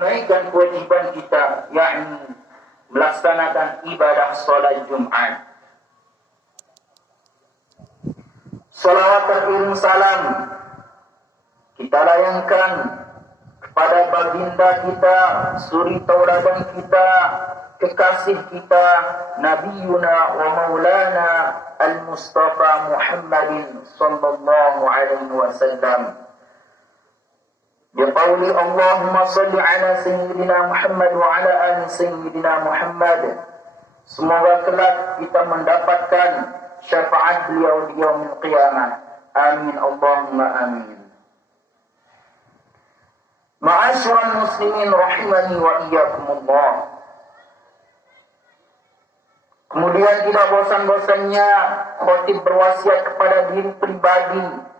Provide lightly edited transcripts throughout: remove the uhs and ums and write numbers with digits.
menunaikan kewajiban kita, yakni melaksanakan ibadah salat Jumat. Salawat dan salam kita layangkan kepada baginda kita, suri tauladan kita, kekasih kita, Nabiuna wa Maulana Al-Mustafa Muhammadin sallallahu alaihi wasallam. Biqauli Allahumma salli ala Sayyidina Muhammad wa ala ali Sayyidina Muhammad. Semoga kelak kita mendapatkan syafaat beliau di yaumil qiyamah. Amin Allahumma amin. Ma'asyiral muslimin rahimani wa iyyakumullah. Kemudian tidak bosan-bosannya khatib berwasiat kepada diri pribadi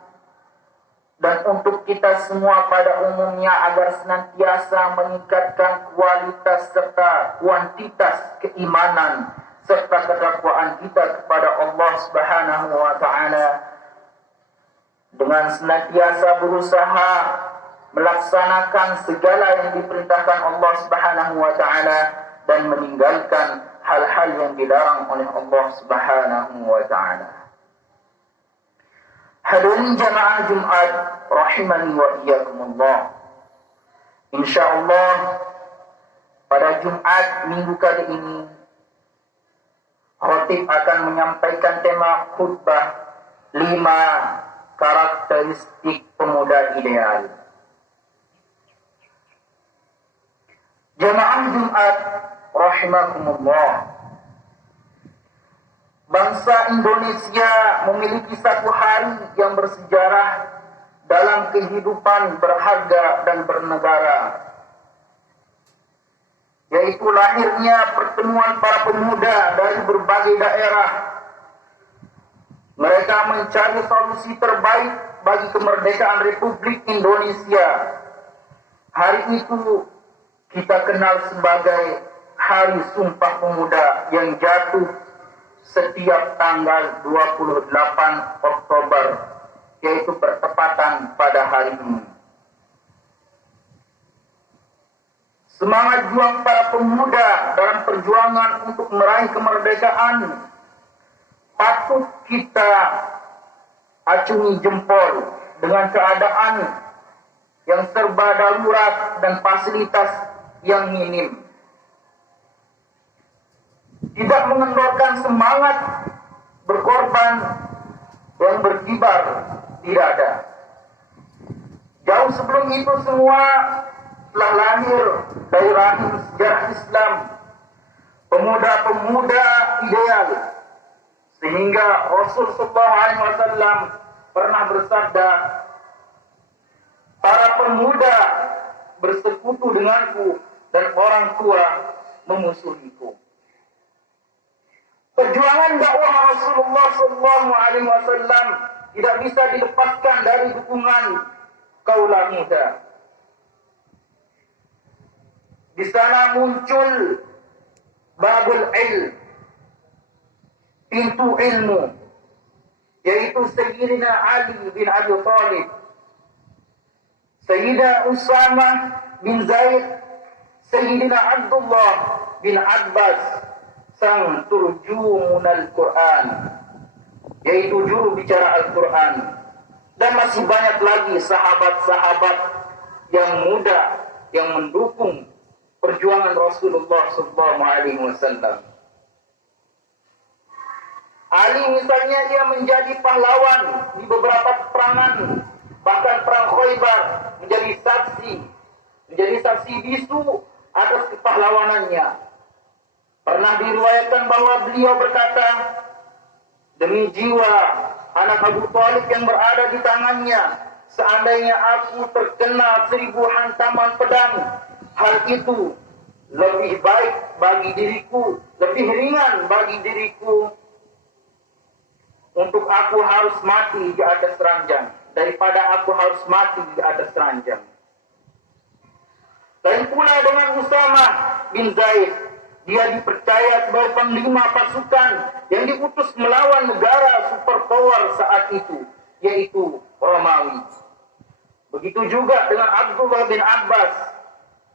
dan untuk kita semua pada umumnya agar senantiasa meningkatkan kualitas serta kuantitas keimanan serta ketakwaan kita kepada Allah Subhanahu wa taala dengan senantiasa berusaha melaksanakan segala yang diperintahkan Allah Subhanahu wa taala dan meninggalkan hal-hal yang dilarang oleh Allah Subhanahu wa taala. Hadirin jamaah Jumat rahimani wa iyyakumullah. Insyaallah pada Jumat minggu kali ini khatib akan menyampaikan tema khutbah 5 karakteristik pemuda ideal. Jamaah Jumat rahimakumullah. Bangsa Indonesia memiliki satu hari yang bersejarah dalam kehidupan berharga dan bernegara, yaitu lahirnya pertemuan para pemuda dari berbagai daerah. Mereka mencari solusi terbaik bagi kemerdekaan Republik Indonesia. Hari itu kita kenal sebagai Hari Sumpah Pemuda yang jatuh setiap tanggal 28 Oktober, yaitu bertepatan pada hari ini. Semangat juang para pemuda dalam perjuangan untuk meraih kemerdekaan patut kita acungi jempol dengan keadaan yang serba darurat dan fasilitas yang minim. Tidak mengendorkan semangat berkorban yang berkibar di dada. Jauh sebelum itu semua telah lahir dari rahim sejarah Islam pemuda-pemuda ideal, sehingga Rasul sallallahu alaihi wasallam pernah bersabda, para pemuda bersekutu denganku dan orang tua memusuhiku. Perjuangan dakwah Rasulullah sallallahu alaihi wasallam tidak bisa dilepaskan dari dukungan kaula muda. Di sana muncul babul ilm, pintu ilmu, yaitu Sayyidina Ali bin Abi Thalib, Sayyidina Usamah bin Zaid, Sayyidina Abdullah bin Abbas, sang turjumunal Quran, yaitu juru bicara Al-Quran, dan masih banyak lagi sahabat-sahabat yang muda yang mendukung perjuangan Rasulullah SAW. Ali misalnya, dia menjadi pahlawan di beberapa peperangan, bahkan perang Khaybar, menjadi saksi bisu atas kepahlawanannya. Pernah diriwayatkan bahwa beliau berkata, demi jiwa anak Abu Thalib yang berada di tangannya, seandainya aku terkena 1000 hantaman pedang, hal itu lebih baik bagi diriku, lebih ringan bagi diriku untuk aku harus mati di atas ranjang daripada aku harus mati di atas ranjang. Lain pula dengan Usamah bin Zaid, dia dipercaya sebagai panglima pasukan yang diutus melawan negara superpower saat itu, yaitu Romawi. Begitu juga dengan Abdullah bin Abbas,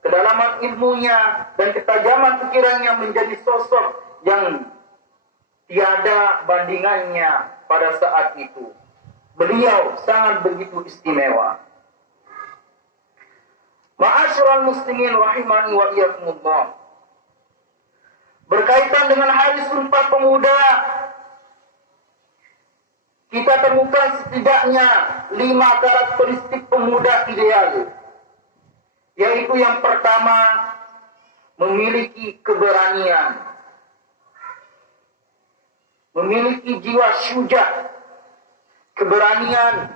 kedalaman ilmunya, dan ketajaman pikirannya menjadi sosok yang tiada bandingannya pada saat itu. Beliau sangat begitu istimewa. Ma'asyiral muslimin rahimani wa iyyakumullah. Berkaitan dengan Hari Sumpah Pemuda, kita temukan setidaknya 5 karakteristik pemuda ideal. Yaitu yang pertama, memiliki keberanian, memiliki jiwa syuja, keberanian.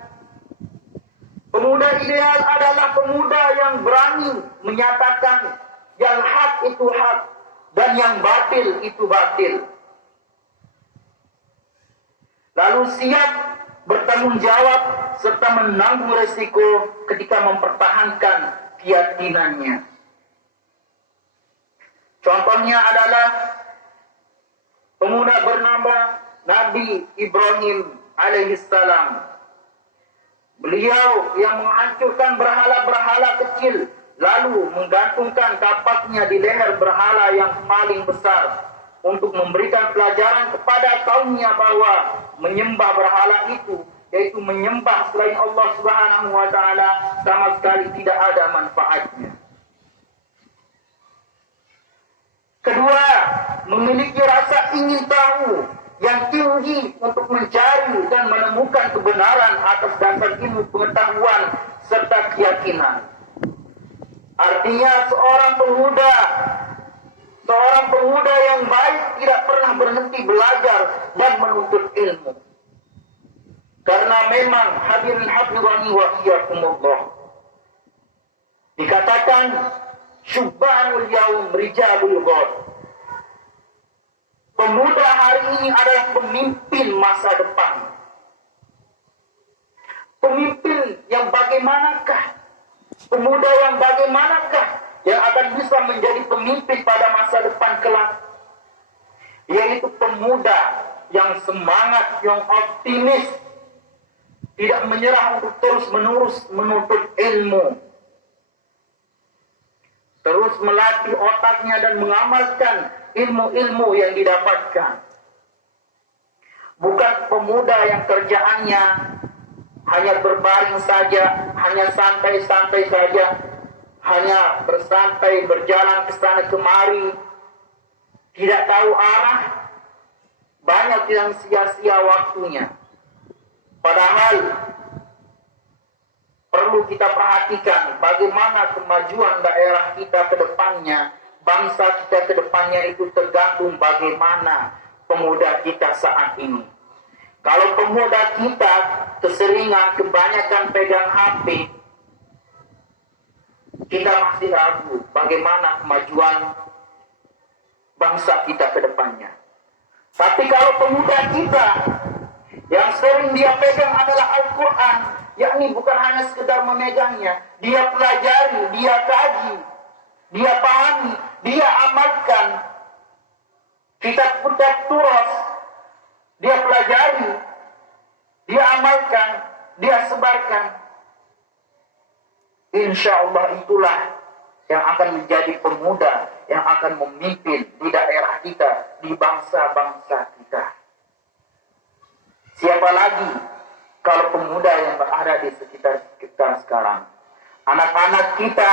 Pemuda ideal adalah pemuda yang berani menyatakan yang hak itu hak dan yang batil itu batil. Lalu siap bertanggung jawab serta menanggung resiko ketika mempertahankan keyakinannya. Contohnya adalah pemuda bernama Nabi Ibrahim alaihissalam. Beliau yang menghancurkan berhala-berhala kecil, lalu menggantungkan tapaknya di leher berhala yang paling besar untuk memberikan pelajaran kepada kaumnya bahwa menyembah berhala itu, yaitu menyembah selain Allah Subhanahu wa taala, sama sekali tidak ada manfaatnya. Kedua, memiliki rasa ingin tahu yang tinggi untuk mencari dan menemukan kebenaran atas dasar ilmu pengetahuan serta keyakinan. Artinya seorang pemuda yang baik tidak pernah berhenti belajar dan menuntut ilmu. Karena memang hadirin hafizani wa iyyakumullah, dikatakan syubbanul yaum rijalul ghad. Pemuda hari ini adalah pemimpin masa depan. Pemimpin yang bagaimanakah? Pemuda yang bagaimanakah yang akan bisa menjadi pemimpin pada masa depan kelak? Yaitu pemuda yang semangat, yang optimis, tidak menyerah untuk terus-menerus menuntut ilmu, terus melatih otaknya dan mengamalkan ilmu-ilmu yang didapatkan. Bukan pemuda yang kerjaannya hanya berbaring saja, hanya santai-santai saja, hanya bersantai berjalan ke sana kemari, tidak tahu arah, banyak yang sia-sia waktunya. Padahal perlu kita perhatikan bagaimana kemajuan daerah kita ke depannya, bangsa kita ke depannya itu tergantung bagaimana pemuda kita saat ini. Kalau pemuda kita keseringan kebanyakan pegang HP, kita masih ragu bagaimana kemajuan bangsa kita ke depannya. Tapi kalau pemuda kita yang sering dia pegang adalah Al-Quran, yakni bukan hanya sekedar memegangnya, dia pelajari, dia kaji, dia pahami, dia amalkan. Kitab-kitab turas dia pelajari, dia amalkan, dia sebarkan. Insya Allah itulah yang akan menjadi pemuda yang akan memimpin di daerah kita, di bangsa-bangsa kita. Siapa lagi kalau pemuda yang berada di sekitar kita sekarang? Anak-anak kita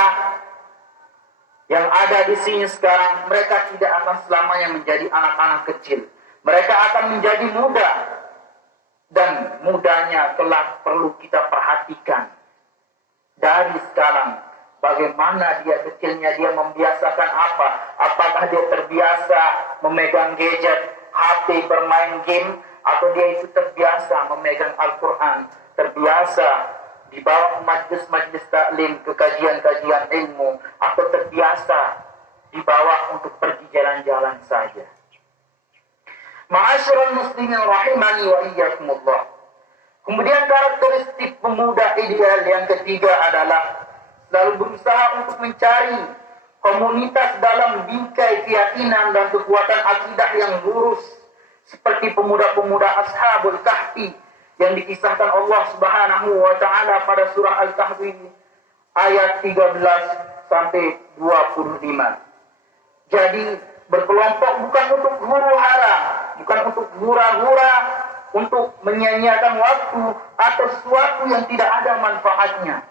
yang ada di sini sekarang, mereka tidak akan selamanya menjadi anak-anak kecil. Mereka akan menjadi muda. Dan mudanya kelak perlu kita perhatikan. Dari sekarang, bagaimana dia kecilnya, dia membiasakan apa? Apakah dia terbiasa memegang gadget, HP, bermain game, atau dia itu terbiasa memegang Al-Quran, terbiasa dibawa majlis-majlis taklim ke kajian-kajian ilmu, atau terbiasa dibawa untuk pergi jalan-jalan saja. Ma'asyiral muslimin rahimani wa iyyakumullah. Kemudian karakteristik pemuda ideal yang ketiga adalah selalu berusaha untuk mencari komunitas dalam bingkai keyakinan dan kekuatan akidah yang lurus, seperti pemuda-pemuda Ashabul Kahfi yang dikisahkan Allah Subhanahu wa taala pada surah Al-Kahfi ayat 13 sampai 25. Jadi berkelompok bukan untuk huru-hara, bukan untuk hura-hura, untuk menyia-nyiakan waktu atau sesuatu yang tidak ada manfaatnya.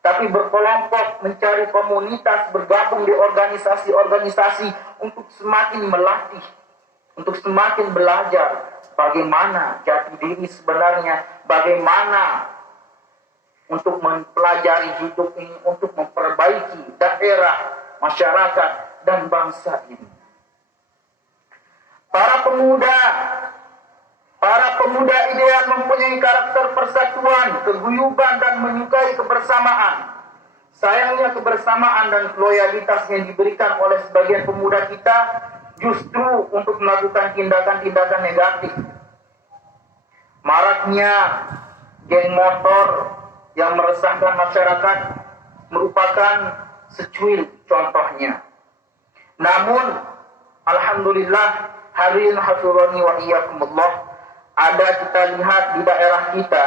Tapi berkelompok mencari komunitas, bergabung di organisasi-organisasi untuk semakin melatih, untuk semakin belajar bagaimana jati diri sebenarnya, bagaimana untuk mempelajari hidup ini, untuk memperbaiki daerah, masyarakat, dan bangsa ini. Para pemuda ideal mempunyai karakter persatuan, keguyuban, dan menyukai kebersamaan. Sayangnya kebersamaan dan loyalitas yang diberikan oleh sebagian pemuda kita justru untuk melakukan tindakan-tindakan negatif. Maraknya geng motor yang meresahkan masyarakat merupakan secuil contohnya. Namun, alhamdulillah, hadirin hafizani wa iyyakumullah, ada kita lihat di daerah kita,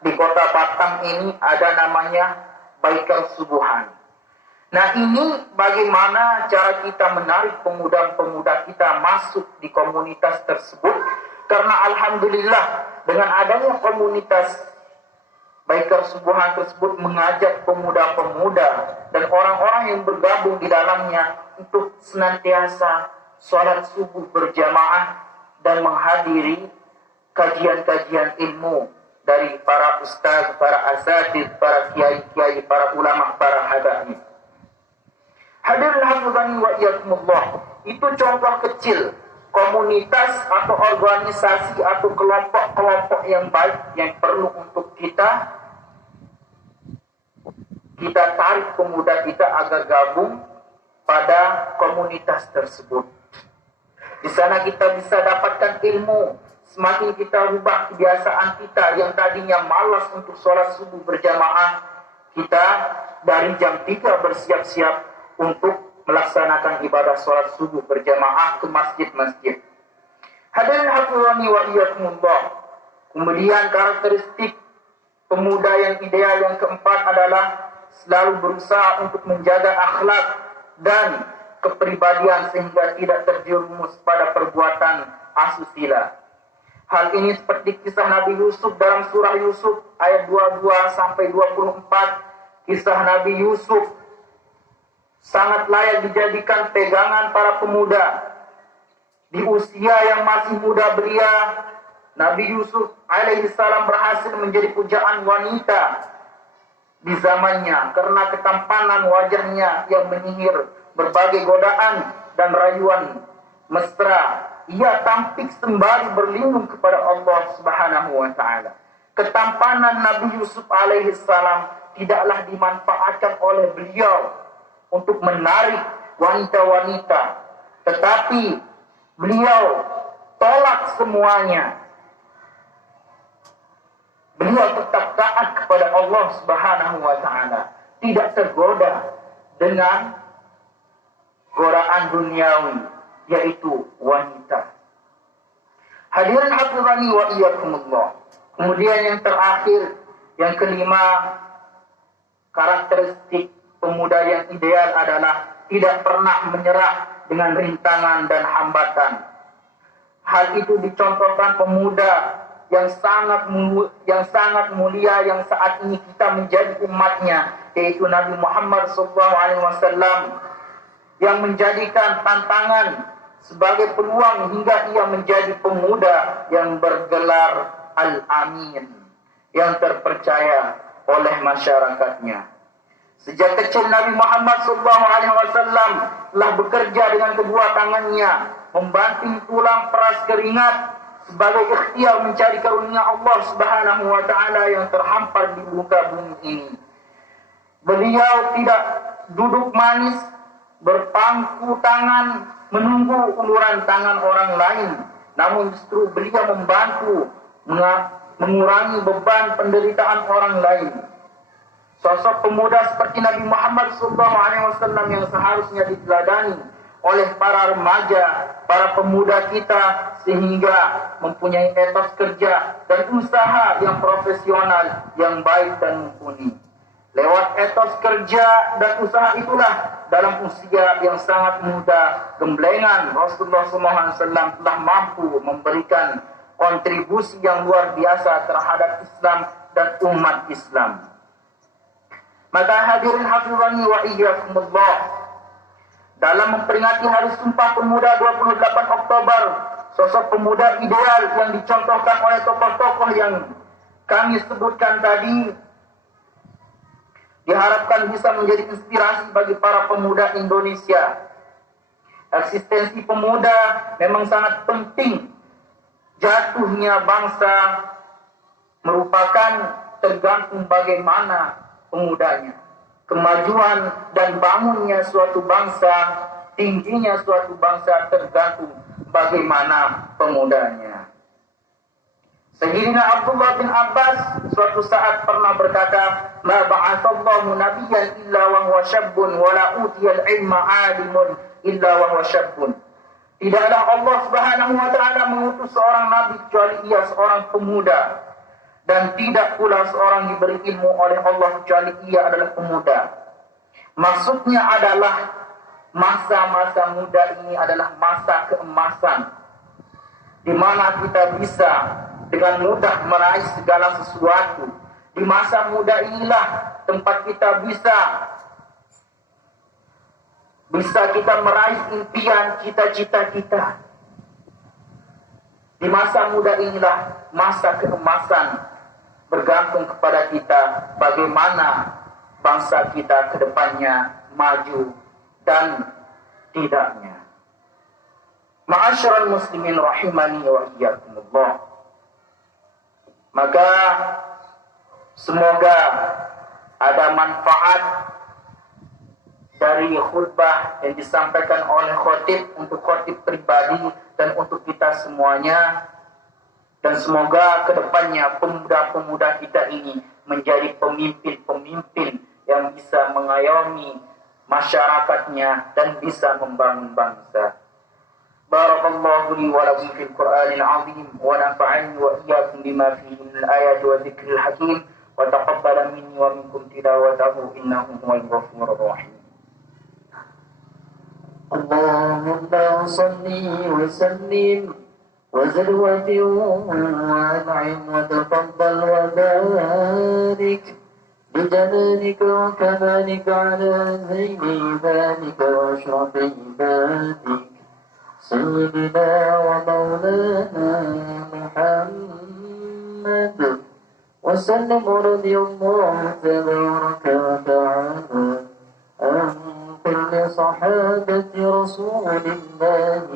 di kota Batam ini ada namanya Baikal Subuhan. Nah, ini bagaimana cara kita menarik pemuda-pemuda kita masuk di komunitas tersebut. Karena alhamdulillah dengan adanya komunitas Baikal Subuhan tersebut mengajak pemuda-pemuda dan orang-orang yang bergabung di dalamnya untuk senantiasa sholat subuh berjamaah dan menghadiri kajian-kajian ilmu dari para ustaz, para asatidz, para kiai-kiai, para ulama, para habaib. Hadirin hafizani wa iyyakumullah, itu contoh kecil komunitas atau organisasi atau kelompok-kelompok yang baik yang perlu untuk kita tarik pemuda kita agar gabung pada komunitas tersebut. Di sana kita bisa dapatkan ilmu. Semakin kita rubah kebiasaan kita yang tadinya malas untuk sholat subuh berjamaah, kita dari jam 3 bersiap-siap untuk melaksanakan ibadah sholat subuh berjamaah ke masjid-masjid. Hadirin hafizani wa iyyakumullah. Kemudian karakteristik pemuda yang ideal yang keempat adalah selalu berusaha untuk menjaga akhlak dan kepribadian sehingga tidak terjerumus pada perbuatan asusila. Hal ini seperti kisah Nabi Yusuf dalam surah Yusuf ayat 22 sampai 24. Kisah Nabi Yusuf sangat layak dijadikan pegangan para pemuda. Di usia yang masih muda belia, Nabi Yusuf alaihissalam berhasil menjadi pujaan wanita di zamannya karena ketampanan wajahnya yang menyihir berbagai godaan dan rayuan mesra. Ia tampik sembari berlindung kepada Allah Subhanahu wa taala. Ketampanan Nabi Yusuf alaihissalam tidaklah dimanfaatkan oleh beliau untuk menarik wanita-wanita, tetapi beliau tolak semuanya. Beliau tetap taat kepada Allah Subhanahu wa taala, tidak tergoda dengan godaan duniawi, yaitu wanita. Hadirin hafizani wa iyyakumullah. Kemudian yang terakhir, yang kelima, karakteristik pemuda yang ideal adalah tidak pernah menyerah dengan rintangan dan hambatan. Hal itu dicontohkan pemuda yang sangat mulia yang saat ini kita menjadi umatnya, yaitu Nabi Muhammad SAW, yang menjadikan tantangan sebagai peluang hingga ia menjadi pemuda yang bergelar Al-Amin, yang terpercaya oleh masyarakatnya. Sejak kecil Nabi Muhammad SAW telah bekerja dengan kedua tangannya, membanting tulang peras keringat sebagai ikhtiar mencari karunia Allah Subhanahu wa taala yang terhampar di muka bumi ini. Beliau tidak duduk manis, berpangku tangan menunggu uluran tangan orang lain, namun justru beliau membantu mengurangi beban penderitaan orang lain. Sosok pemuda seperti Nabi Muhammad SAW yang seharusnya diteladani oleh para remaja, para pemuda kita, sehingga mempunyai etos kerja dan usaha yang profesional, yang baik dan mumpuni. Lewat etos kerja dan usaha itulah dalam usia yang sangat muda, gemblengan Rasulullah SAW telah mampu memberikan kontribusi yang luar biasa terhadap Islam dan umat Islam. Maka hadirin hafizani wa iyyakumullah, dalam memperingati Hari Sumpah Pemuda 28 Oktober, sosok pemuda ideal yang dicontohkan oleh tokoh-tokoh yang kami sebutkan tadi diharapkan bisa menjadi inspirasi bagi para pemuda Indonesia. Eksistensi pemuda memang sangat penting. Jatuhnya bangsa merupakan tergantung bagaimana pemudanya. Kemajuan dan bangunnya suatu bangsa, tingginya suatu bangsa tergantung bagaimana pemudanya. Sayyidina Abdullah bin Abbas suatu saat pernah berkata, "Ma ba'atsallahu nabiyyan illa wa huwa syabbun wa la utiyal ilma 'alimun illa wa huwa syabbun." Tidaklah Allah Subhanahu wa taala mengutus seorang nabi kecuali ia seorang pemuda, dan tidak pula seorang diberi ilmu oleh Allah kecuali ia adalah pemuda. Maksudnya adalah masa-masa muda ini adalah masa keemasan, di mana kita bisa dengan mudah meraih segala sesuatu. Di masa muda inilah tempat kita bisa kita meraih impian, cita-cita kita. Di masa muda inilah masa keemasan, bergantung kepada kita bagaimana bangsa kita ke depannya maju dan tidaknya. Ma'asyiral muslimin rahimani wa iyyakumullah. Maka semoga ada manfaat dari khutbah yang disampaikan oleh khotib untuk khotib pribadi dan untuk kita semuanya. Dan semoga kedepannya pemuda-pemuda kita ini menjadi pemimpin-pemimpin yang bisa mengayomi masyarakatnya dan bisa membangun bangsa. Barakallahu li wa lakum fil Qur'anil 'azim wa nafa'ani wa iyyakum bima fihi min al-ayati wa dzikril hakim wa taqabbala minni wa minkum tilawatahu innahu huwal ghafurur rahim. Allahumma salli wa sallim wa zid wa an'im wa taqabbal wa barik بجلالك وكمالك على زين عبادك واشرف عبادك سيدنا ومولانا محمد وسلم رضي الله تبارك وتعالى عن كل صحابة رسول الله